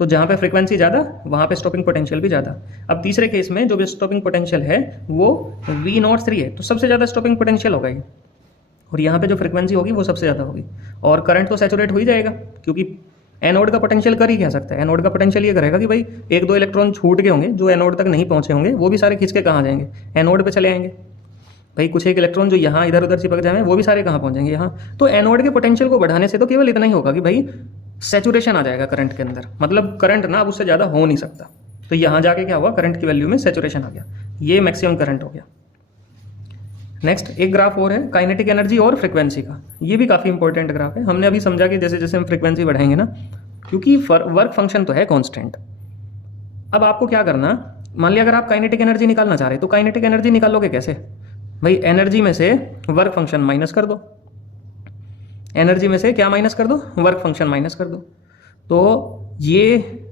तो जहाँ पे फ्रीक्वेंसी ज़्यादा वहाँ पे स्टॉपिंग पोटेंशियल भी ज़्यादा। अब तीसरे केस में जो भी स्टॉपिंग पोटेंशियल है वो V03 है, तो सबसे ज़्यादा स्टॉपिंग पोटेंशियल होगा ये, और यहाँ पे जो फ्रीक्वेंसी होगी वो सबसे ज़्यादा होगी। और करंट तो सैचुरेट हो ही जाएगा, क्योंकि एनोड का पोटेंशियल कर ही क्या सकता है? एनोड का पोटेंशियल ये करेगा कि भाई 1-2 इलेक्ट्रॉन छूट गए होंगे जो एनोड तक नहीं पहुँचे होंगे, वो भी सारे खींच के कहाँ जाएंगे? एनोड पे चले आएंगे। भाई कुछ एक इलेक्ट्रॉन जो यहाँ इधर उधर चिपक जाए वो भी सारे कहाँ पहुँचेंगे? यहाँ। तो एनोड के पोटेंशियल को बढ़ाने से तो केवल इतना ही होगा कि भाई सैचुरेशन आ जाएगा करंट के अंदर, मतलब करंट ना अब उससे ज़्यादा हो नहीं सकता। तो यहाँ जाके क्या हुआ? करंट की वैल्यू में सैचुरेशन आ गया, ये मैक्सिमम करंट हो गया। नेक्स्ट एक ग्राफ और है काइनेटिक एनर्जी और फ्रीक्वेंसी का। ये भी काफ़ी इंपॉर्टेंट ग्राफ है। हमने अभी समझा कि जैसे जैसे हम फ्रीक्वेंसी बढ़ाएंगे ना, क्योंकि वर्क फंक्शन तो है कांस्टेंट। अब आपको क्या करना, मान लिया अगर आप काइनेटिक एनर्जी निकालना चाह रहे तो काइनेटिक एनर्जी निकालोगे कैसे? भाई एनर्जी में से वर्क फंक्शन माइनस कर दो। एनर्जी में से क्या माइनस कर दो? वर्क फंक्शन माइनस कर दो। तो ये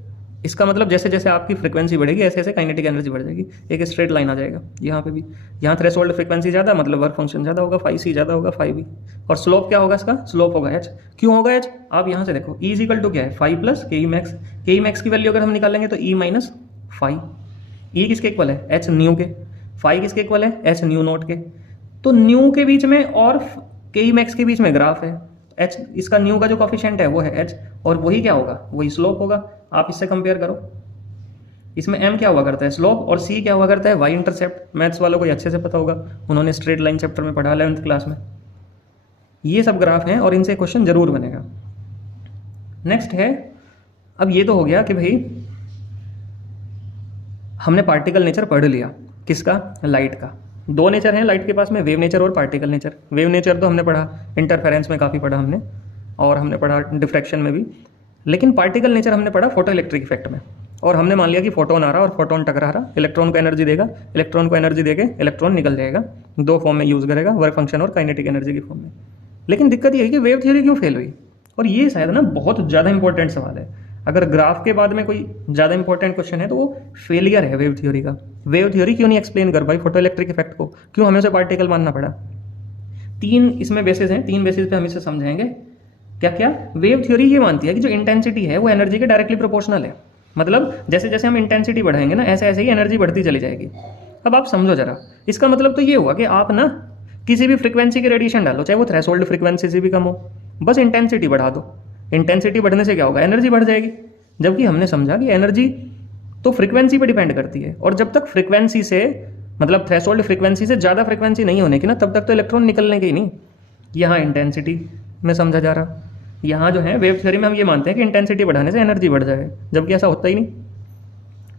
इसका मतलब जैसे जैसे आपकी फ्रीक्वेंसी बढ़ेगी ऐसे ऐसे काइनेटिक एनर्जी बढ़ जाएगी। एक स्ट्रेट लाइन आ जाएगा यहाँ पे भी। यहाँ थ्रेशोल्ड फ्रीक्वेंसी ज़्यादा मतलब वर्क फंक्शन ज़्यादा होगा, फाई सी ज़्यादा होगा, फाई बी। और स्लोप क्या होगा इसका? स्लोप होगा एच। क्यों होगा एच? आप यहाँ से देखो, ई इजिकल टू क्या है? फाई प्लस के ई मैक्स। के ई मैक्स की वैल्यू अगर हम निकालेंगे तो ई माइनस फाई। ई किसके इक्वल है? एच न्यू के। फाई किसके इक्वल है? एच न्यू नोट के। तो न्यू के बीच में और के ई मैक्स के बीच में ग्राफ है। एच, इसका न्यू का जो कॉफिशिएंट है वो है एच, और वही क्या होगा? वही स्लोप होगा। आप इससे कंपेयर करो, इसमें m क्या हुआ करता है? स्लोप, और c क्या हुआ करता है? y intercept. मैथ्स वालों को अच्छे से पता होगा, उन्होंने स्ट्रेट लाइन चैप्टर में पढ़ा 11th क्लास में। ये सब ग्राफ हैं और इनसे क्वेश्चन जरूर बनेगा। नेक्स्ट है, अब ये तो हो गया कि भाई हमने पार्टिकल नेचर पढ़ लिया। किसका? लाइट का। 2 नेचर हैं लाइट के पास में, वेव नेचर और पार्टिकल नेचर। वेव नेचर तो हमने पढ़ा, इंटरफेरेंस में काफ़ी पढ़ा हमने, और हमने पढ़ा डिफ्रैक्शन में भी। लेकिन पार्टिकल नेचर हमने पढ़ा फोटो इलेक्ट्रिक इफेक्ट में। और हमने मान लिया कि फोटोन आ रहा और फोटोन टकरा रहा, इलेक्ट्रॉन को एनर्जी देगा, इलेक्ट्रॉन को एनर्जी देके इलेक्ट्रॉन निकल जाएगा। 2 फॉर्म में यूज़ करेगा, वर्क फंक्शन और काइनेटिक एनर्जी की फॉर्म में। लेकिन दिक्कत ये है कि वेव थ्योरी क्यों फेल हुई? और ये शायद ना बहुत ज़्यादा इंपॉर्टेंट सवाल है। अगर ग्राफ के बाद में कोई ज़्यादा इंपॉर्टेंट क्वेश्चन है तो वो फेलियर है वेव थ्योरी का। वेव थ्योरी क्यों नहीं एक्सप्लेन कर पाई फोटो इलेक्ट्रिक इफेक्ट को? क्यों हमें उसे पार्टिकल मानना पड़ा? 3 इसमें बेसिस हैं, 3 बेसिस पे हम इसे समझाएंगे। क्या क्या? वेव थ्योरी ये मानती है कि जो इंटेंसिटी है वो एनर्जी के डायरेक्टली प्रोपोर्शनल है। मतलब जैसे जैसे हम इंटेंसिटी बढ़ाएंगे ना, ऐसे ऐसे ही एनर्जी बढ़ती चली जाएगी। अब आप समझो जरा, इसका मतलब तो ये हुआ कि आप ना किसी भी फ्रीक्वेंसी के रेडिएशन डालो, चाहे वो थ्रेशोल्ड फ्रीक्वेंसी से भी कम हो, बस इंटेंसिटी बढ़ा दो। इंटेंसिटी बढ़ने से क्या होगा? एनर्जी बढ़ जाएगी। जबकि हमने समझा कि एनर्जी तो फ्रीक्वेंसी पर डिपेंड करती है, और जब तक फ्रीक्वेंसी से मतलब थ्रेशोल्ड फ्रीक्वेंसी से ज़्यादा फ्रीक्वेंसी नहीं होने की ना, तब तक तो इलेक्ट्रॉन निकलने के ही नहीं। यहाँ इंटेंसिटी में समझा जा रहा, यहाँ जो है वेव थ्योरी में हम ये मानते हैं कि इंटेंसिटी बढ़ाने से एनर्जी बढ़ जाए, जबकि ऐसा होता ही नहीं।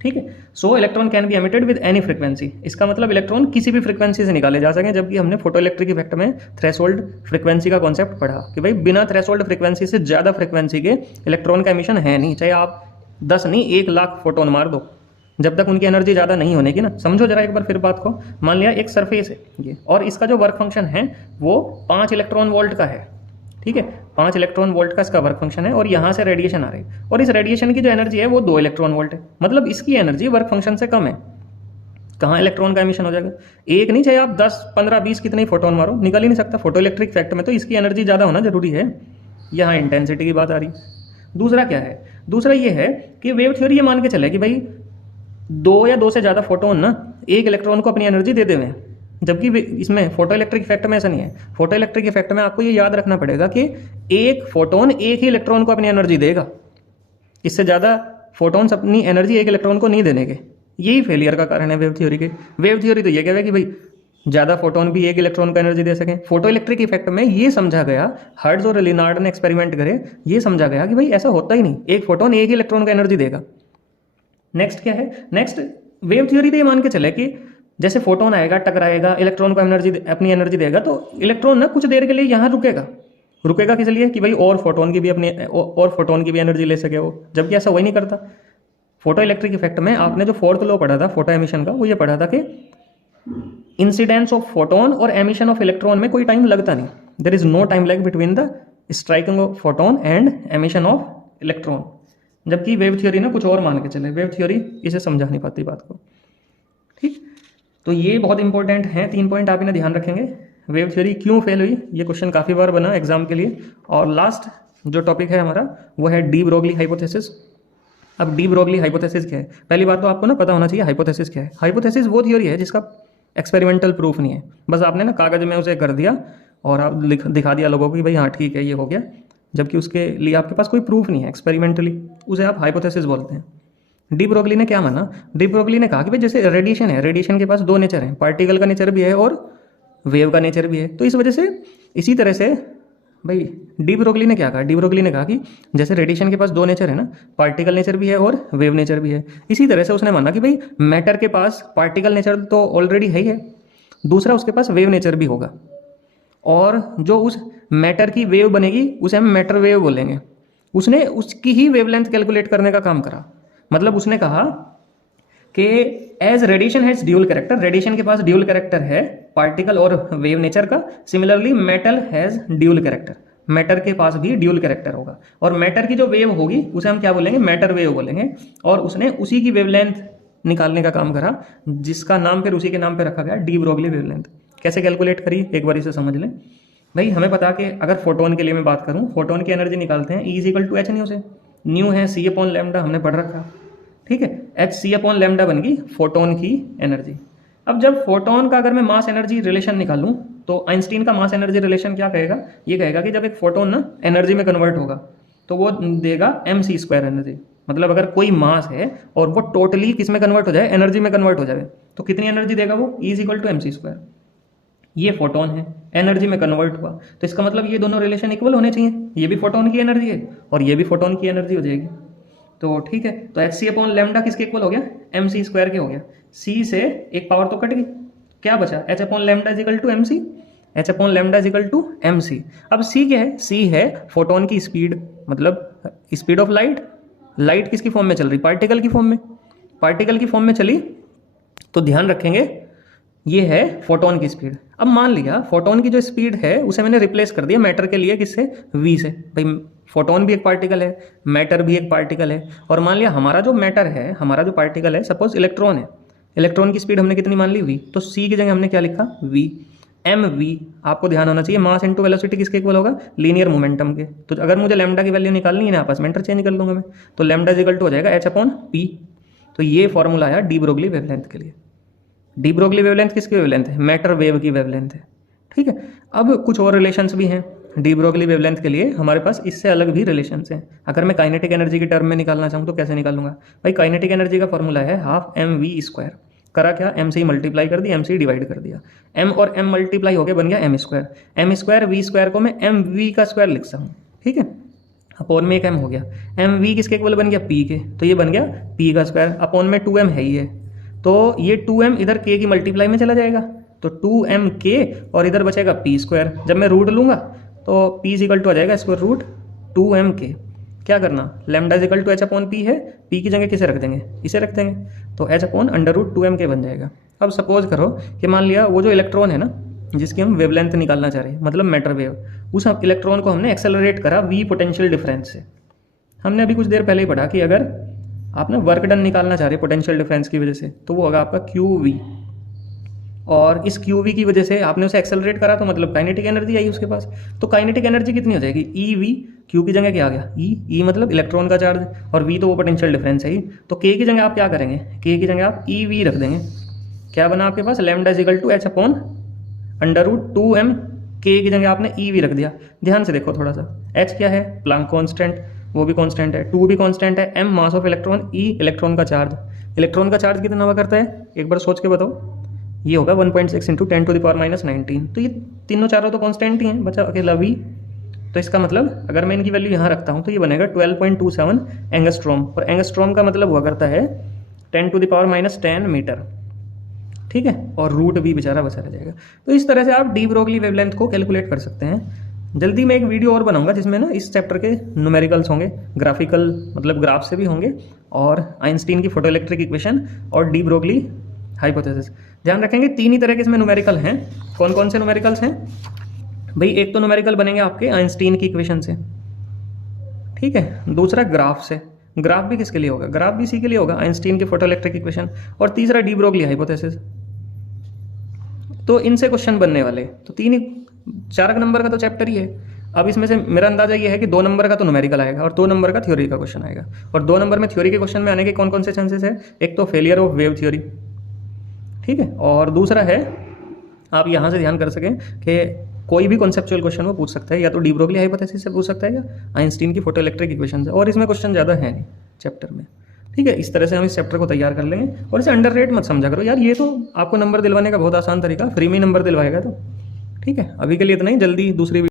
ठीक है। सो electron can be emitted with any frequency. इसका मतलब इलेक्ट्रॉन किसी भी फ्रीक्वेंसी से निकाले जा सकें। जबकि हमने फोटो इलेक्ट्रिक इफेक्ट में थ्रेशोल्ड फ्रीक्वेंसी का कॉन्सेप्ट पढ़ा कि भाई बिना थ्रेशोल्ड फ्रीक्वेंसी से ज़्यादा फ्रीक्वेंसी के इलेक्ट्रॉन का एमिशन है नहीं, चाहे आप 10 नहीं 1 लाख फोटोन मार दो, जब तक उनकी एनर्जी ज़्यादा नहीं होने की ना। समझो जरा एक बार फिर बात को। मान लिया एक सरफेस है ये, और इसका जो वर्क फंक्शन है वो 5 इलेक्ट्रॉन वोल्ट का है, ठीक है, 5 इलेक्ट्रॉन वोल्ट का इसका वर्क फंक्शन है, और यहाँ से रेडिएशन आ रही है, और इस रेडिएशन की जो एनर्जी है वो 2 इलेक्ट्रॉन वोल्ट है। मतलब इसकी एनर्जी वर्क फंक्शन से कम है। कहाँ इलेक्ट्रॉन का एमिशन हो जाएगा? एक नहीं, चाहे आप 10, 15, 20 कितने ही फोटोन मारो, निकल ही नहीं सकता। फोटो इलेक्ट्रिक इफेक्ट में तो इसकी एनर्जी ज़्यादा होना जरूरी है। यहाँ इंटेंसिटी की बात आ रही। दूसरा क्या है? दूसरा ये है कि वेव थ्योरी ये मान के चले कि भाई 2 या 2 से ज़्यादा फोटोन ना एक इलेक्ट्रॉन को अपनी एनर्जी दे देवे, जबकि इसमें फोटो इलेक्ट्रिक इफेक्ट में ऐसा नहीं है। फोटो इलेक्ट्रिक इफेक्ट में आपको ये याद रखना पड़ेगा कि एक फोटोन एक ही इलेक्ट्रॉन को अपनी एनर्जी देगा, इससे ज़्यादा फोटोन्स अपनी एनर्जी एक इलेक्ट्रॉन को नहीं देने के। यही फेलियर का कारण है वेव थ्योरी के। वेव थ्योरी तो ये कहवे कि भाई ज़्यादा फोटोन भी एक इलेक्ट्रॉन को एनर्जी दे सकें। फोटो इलेक्ट्रिक इफेक्ट में ये समझा गया, हर्ट्ज और लिनार्ड ने एक्सपेरिमेंट करे, ये समझा गया कि भाई ऐसा होता ही नहीं, एक फोटोन एक ही इलेक्ट्रॉन को एनर्जी देगा। नेक्स्ट क्या है? नेक्स्ट वेव थ्योरी तो ये मान के चले कि जैसे फोटोन आएगा, टकराएगा, इलेक्ट्रॉन को एनर्जी अपनी एनर्जी देगा, तो इलेक्ट्रॉन ना कुछ देर के लिए यहाँ रुकेगा किस लिए? कि भाई और फोटोन की भी एनर्जी ले सके वो, जबकि ऐसा वही नहीं करता। फोटो इलेक्ट्रिक इफेक्ट में आपने जो 4th लॉ पढ़ा था फोटो एमिशन का, वो ये पढ़ा था कि इंसिडेंस ऑफ फोटोन और एमिशन ऑफ इलेक्ट्रॉन में कोई टाइम लगता नहीं। There is no time lag between the striking of photon and emission of electron. जबकि वेव थ्योरी ना कुछ और मान के चले, वेव थ्योरी इसे समझा नहीं पाती बात को, ठीक। तो ये बहुत इंपॉर्टेंट है, 3 पॉइंट आप इन्हें ध्यान रखेंगे। वेव थ्योरी क्यों फेल हुई, ये क्वेश्चन काफ़ी बार बना एग्जाम के लिए। और लास्ट जो टॉपिक है हमारा वो है डी ब्रोगली हाइपोथेसिस। अब डी ब्रोगली हाइपोथेसिस क्या है? पहली बात तो आपको ना पता होना चाहिए हाइपोथेसिस क्या है। हाइपोथेसिस वो थ्योरी है जिसका एक्सपेरिमेंटल प्रूफ नहीं है, बस आपने ना कागज में उसे कर दिया और आप दिखा दिया लोगों को कि भाई हाँ ठीक है ये हो गया, जबकि उसके लिए आपके पास कोई प्रूफ नहीं है एक्सपेरिमेंटली, उसे आप हाइपोथेसिस बोलते हैं। डी ब्रोगली ने क्या माना? डी ब्रोगली ने कहा कि भाई जैसे रेडिएशन है, रेडिएशन के पास 2 नेचर हैं, पार्टिकल का नेचर भी है और वेव का नेचर भी है। तो इस वजह से इसी तरह से भाई डी ब्रोगली ने क्या कहा? डी ब्रोगली ने कहा कि जैसे रेडिएशन के पास 2 नेचर है ना, पार्टिकल नेचर भी है और वेव नेचर भी है, इसी तरह से उसने माना कि भाई मैटर के पास पार्टिकल नेचर तो ऑलरेडी है ही है, दूसरा उसके पास वेव नेचर भी होगा, और जो उस मैटर की वेव बनेगी उसे हम मैटर वेव बोलेंगे। उसने उसकी ही वेवलेंथ कैलकुलेट करने का काम करा। मतलब उसने कहा कि as radiation has dual character, radiation के पास ड्यूल कैरेक्टर है पार्टिकल और वेव नेचर का, similarly metal has dual character, matter के पास भी ड्यूल कैरेक्टर होगा, और मैटर की जो वेव होगी उसे हम क्या बोलेंगे? मैटर वेव बोलेंगे। और उसने उसी की वेवलेंथ निकालने का काम करा, जिसका नाम फिर उसी के नाम पे रखा गया डी ब्रोगली वेवलेंथ। कैसे कैलकुलेट करी एक बार इसे समझ लें। भाई हमें पता कि अगर फोटोन के लिए मैं बात करूं, फोटोन की एनर्जी निकालते हैं E = h न्यू से। न्यू है c/λ, हमने पढ़ रखा, ठीक है। h c/λ बन गई फोटोन की एनर्जी। अब जब फोटोन का अगर मैं मास एनर्जी रिलेशन निकालूं तो आइंस्टीन का मास एनर्जी रिलेशन क्या कहेगा? ये कहेगा कि जब एक फोटोन ना एनर्जी में कन्वर्ट होगा तो वो देगा mc² एनर्जी। मतलब अगर कोई मास है और वो टोटली किस में कन्वर्ट हो जाए? एनर्जी में कन्वर्ट हो जाए, तो कितनी एनर्जी देगा वो? E = mc²। ये फोटोन है, एनर्जी में कन्वर्ट हुआ, तो इसका मतलब ये दोनों रिलेशन इक्वल होने चाहिए। ये भी फोटोन की एनर्जी है और ये भी फोटोन की एनर्जी हो जाएगी। तो ठीक है, तो hc/λ किसके इक्वल हो गया? mc² के हो गया। c से एक पावर तो कट गई, क्या बचा? h/λ = mc, h/λ = mc। अब c क्या है? c है फोटोन की स्पीड, मतलब स्पीड ऑफ लाइट। लाइट किसकी फॉर्म में चल रही? पार्टिकल की फॉर्म में। पार्टिकल की फॉर्म में चली तो ध्यान रखेंगे ये है फोटोन की स्पीड। अब मान लिया फोटोन की जो स्पीड है उसे मैंने रिप्लेस कर दिया मैटर के लिए, किससे? v से। भाई फोटोन भी एक पार्टिकल है, मैटर भी एक पार्टिकल है, और मान लिया हमारा जो मैटर है, हमारा जो पार्टिकल है, सपोज इलेक्ट्रॉन है, इलेक्ट्रॉन की स्पीड हमने कितनी मान ली? v। तो c की जगह हमने क्या लिखा? v। mv आपको ध्यान होना चाहिए, मास इंटू वेलोसिटी किसके इक्वल होगा? लीनियर मोमेंटम के। तो अगर मुझे लैम्डा की वैल्यू निकालनी है ना, आपस में इंटरचेंज कर लूंगा मैं, तो लैम्डा = हो जाएगा h/p। तो ये फॉर्मूला आया डी ब्रोगली वेवलेंथ के लिए। डी ब्रोगली वेवलेंथ किसकी वेवलेंथ है? मैटर वेव की वेवलेंथ है, ठीक है। अब कुछ और रिलेशंस भी हैं डी ब्रोगली वेवलेंथ के लिए, हमारे पास इससे अलग भी रिलेशंस हैं। अगर मैं काइनेटिक एनर्जी की टर्म में निकालना चाहूँ तो कैसे निकालूंगा? भाई काइनेटिक एनर्जी का फॉर्मूला है 12mv²। करा क्या? m से ही मल्टीप्लाई कर दिया, m से डिवाइड कर दिया, m और m मल्टीप्लाई हो गया, बन गया m²। m² v² को मैं mv² लिख सकता हूँ, ठीक है। अपॉन में एक m हो गया, mv किसके इक्वल बन गया? p के, तो ये बन गया p²। अपॉन में 2m है ही है, तो ये 2m इधर k की मल्टीप्लाई में चला जाएगा, तो 2mk, और इधर बचेगा p²। जब मैं रूट लूंगा तो p = हो जाएगा √2mk। क्या करना, lambda is equal to H upon p है, पी की जगह किसे रख देंगे, इसे रख देंगे, तो H upon under root 2m के बन जाएगा। अब सपोज करो कि मान लिया वो जो इलेक्ट्रॉन है ना जिसकी हम वेवलेंथ निकालना चाह रहे हैं, मतलब मैटर वेव, उस इलेक्ट्रॉन को हमने एक्सेलरेट करा v पोटेंशियल डिफरेंस से। हमने अभी कुछ देर पहले ही पढ़ा कि अगर आप ना वर्क डन निकालना चाह रहे हैं पोटेंशियल डिफरेंस की वजह से, तो वो होगा आपका QV, और इस QV की वजह से आपने उसे एक्सेलरेट करा तो मतलब काइनेटिक एनर्जी आई उसके पास। तो काइनेटिक एनर्जी कितनी हो जाएगी, EV, Q की जगह क्या आ गया E मतलब इलेक्ट्रॉन का चार्ज, और V तो वो पोटेंशियल डिफरेंस है ही, तो K की जगह आप क्या करेंगे, K की जगह आप EV रख देंगे। क्या बना आपके पास, lambda is equal to H upon under root 2m, K की जगह आपने EV रख दिया। ध्यान से देखो थोड़ा सा, H क्या है, प्लांक कॉन्स्टेंट, वो भी कॉन्स्टेंट है, 2 भी कॉन्स्टेंट है, M mass of electron, E electron का चार्ज। इलेक्ट्रॉन का चार्ज कितना हुआ करता है, एक बार सोच के बताओ, ये होगा 1.6 इंटू 10⁻⁻⁹। तो ये तीनों चारों तो कांस्टेंट ही हैं, बचा अकेला V। तो इसका मतलब अगर मैं इनकी वैल्यू यहाँ रखता हूँ तो ये बनेगा 12.27 एंगस्ट्रॉम, और एंगस्ट्रॉम का मतलब हुआ करता है 10⁻10 मीटर, ठीक है, और रूट भी बेचारा बचा रह जाएगा। तो इस तरह से आप डी ब्रोगली वेवलेंथ को कैलकुलेट कर सकते हैं। जल्दी मैं एक वीडियो और बनाऊंगा जिसमें ना इस चैप्टर के न्यूमेरिकल्स होंगे, ग्राफिकल मतलब ग्राफ से भी होंगे, और आइंस्टीन की फोटो इलेक्ट्रिक इक्वेशन और डी ब्रोगली हाइपोथेसिस। ध्यान रखेंगे 3 ही तरह के इसमें न्यूमेरिकल हैं। कौन कौन से न्यूमेरिकल्स हैं भाई, एक तो न्यूमेरिकल बनेंगे आपके आइंस्टीन की इक्वेशन से, ठीक है, दूसरा ग्राफ से, ग्राफ भी किसके लिए होगा, ग्राफ भी इसी के लिए होगा, आइंस्टीन की फोटो इलेक्ट्रिक इक्वेशन, और तीसरा डी ब्रोगली हाइपोथेसिस। तो इनसे क्वेश्चन बनने वाले, तो 4 नंबर का तो चैप्टर ही है। अब इसमें से मेरा अंदाजा ये है कि 2 नंबर का तो न्यूमेरिकल आएगा और 2 नंबर का थ्योरी का क्वेश्चन आएगा। और 2 नंबर में थ्योरी के क्वेश्चन में आने के कौन कौन से चांसेस है, एक तो फेलियर ऑफ वेव थ्योरी, ठीक है, और दूसरा है आप यहाँ से ध्यान कर सकें कि कोई भी कॉन्सेप्चुअल क्वेश्चन वो पूछ सकता है, या तो डी ब्रोगली हाइपोथेसिस से पूछ सकता है या आइंस्टीन की फोटो इलेक्ट्रिक इक्वेशन से, और इसमें क्वेश्चन ज़्यादा है नहीं चैप्टर में, ठीक है। इस तरह से हम इस चैप्टर को तैयार कर लेंगे, और इसे अंडर रेट मत समझा करो यार, ये तो आपको नंबर दिलवाने का बहुत आसान तरीका, फ्री में नंबर दिलवाएगा तो, ठीक है। अभी के लिए इतना ही, जल्दी दूसरी